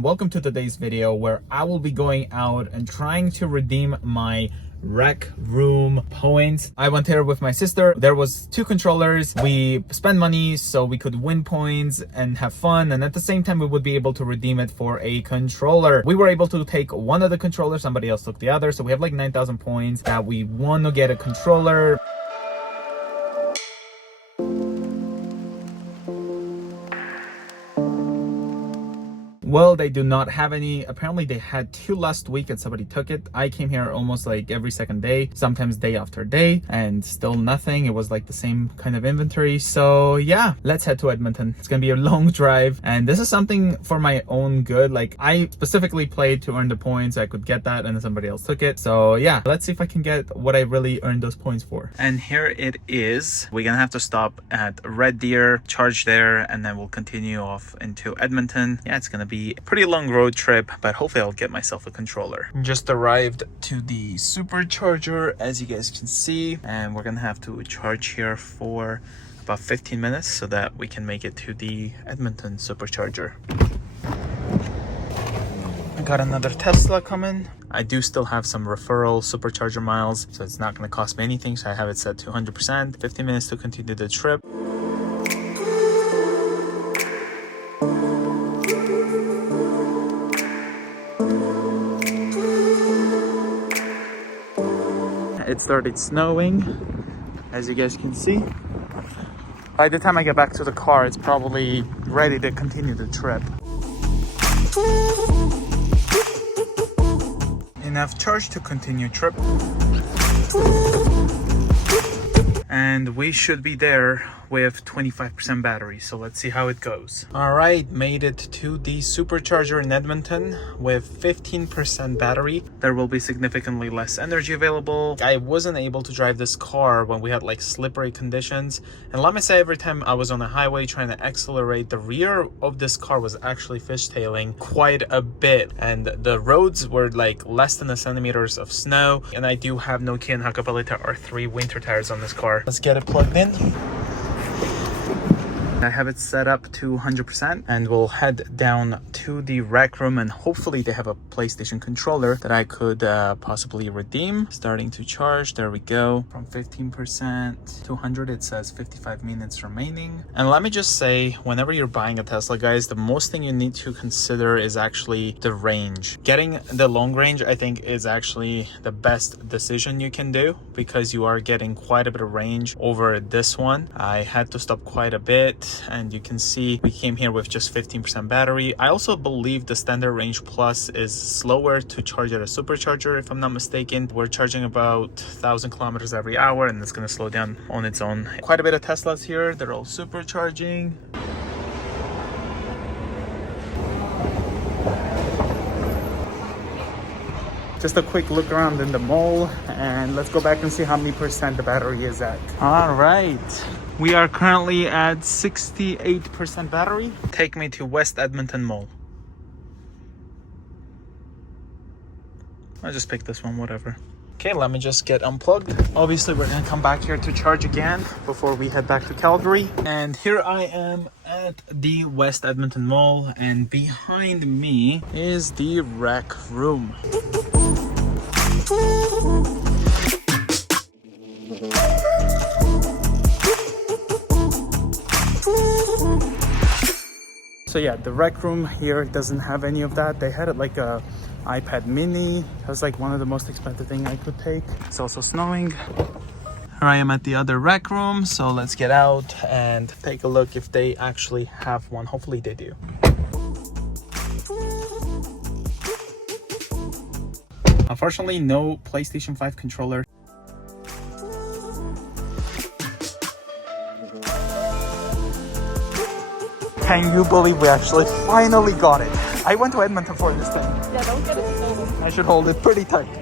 Welcome to today's video where I will be going out and trying to redeem my rec room points. I went here with my sister. There was 2 controllers. We spent money so we could win points and have fun, and at the same time we would be able to redeem it for a controller. We were able to take one of the controllers, somebody else took the other, so we have like 9,000 points that we want to get a controller. Well, they do not have any. Apparently they had 2 last week and somebody took it. I came here almost like every second day, sometimes day after day, and still nothing. It was like the same kind of inventory. So yeah, let's head to Edmonton. It's gonna be a long drive, and this is something for my own good. Like, I specifically played to earn the points. I could get that and then somebody else took it. So yeah, let's see if I can get what I really earned those points for. And here it is. We're gonna have to stop at Red Deer, charge there, and then we'll continue off into Edmonton. Yeah, it's gonna be a pretty long road trip, but hopefully I'll get myself a controller. Just arrived to the supercharger, as you guys can see, and we're gonna have to charge here for about 15 minutes so that we can make it to the Edmonton supercharger. I got another Tesla coming. I do still have some referral supercharger miles, so it's not going to cost me anything, so I have it set to 100%. 15 minutes to continue the trip. It started snowing, as you guys can see. By the time I get back to the car, it's probably ready to continue the trip. Enough charge to continue trip. And we should be there with 25% battery, so let's see how it goes. All right, made it to the supercharger in Edmonton with 15% battery. There will be significantly less energy available. I wasn't able to drive this car when we had like slippery conditions, and let me say, every time I was on the highway trying to accelerate, the rear of this car was actually fishtailing quite a bit, and the roads were like less than a centimeters of snow. And I do have Nokia and Hakkapeliitta R3 winter tires on this car. Let's get it plugged in. I have it set up to 100%, and we'll head down to the rec room, and hopefully they have a PlayStation controller that I could possibly redeem. Starting to charge, there we go. From 15% to 100, it says 55 minutes remaining. And let me just say, whenever you're buying a Tesla, guys, the most thing you need to consider is actually the range. Getting the long range, I think, is actually the best decision you can do, because you are getting quite a bit of range over this one. I had to stop quite a bit, and you can see we came here with just 15% battery. I also believe the standard range plus is slower to charge at a supercharger, if I'm not mistaken. We're charging about 1,000 kilometers every hour, and it's going to slow down on its own. Quite a bit of Teslas here. They're all supercharging. Just a quick look around in the mall, and let's go back and see how many percent the battery is at. All right, we are currently at 68% battery. Take me to West Edmonton Mall. I'll just pick this one, whatever. Okay, let me just get unplugged. Obviously, we're gonna come back here to charge again before we head back to Calgary. And here I am at the West Edmonton Mall, and behind me is the rec room. So yeah, the rec room here doesn't have any of that. They had it like a iPad mini. That was like one of the most expensive thing I could take. It's also snowing. Here I am at the other rec room, so let's get out and take a look if they actually have one. Hopefully they do. Unfortunately, no PlayStation 5 controller. Can you believe we actually finally got it? I went to Edmonton for this thing. Yeah, don't get it stolen. I should hold it pretty tight.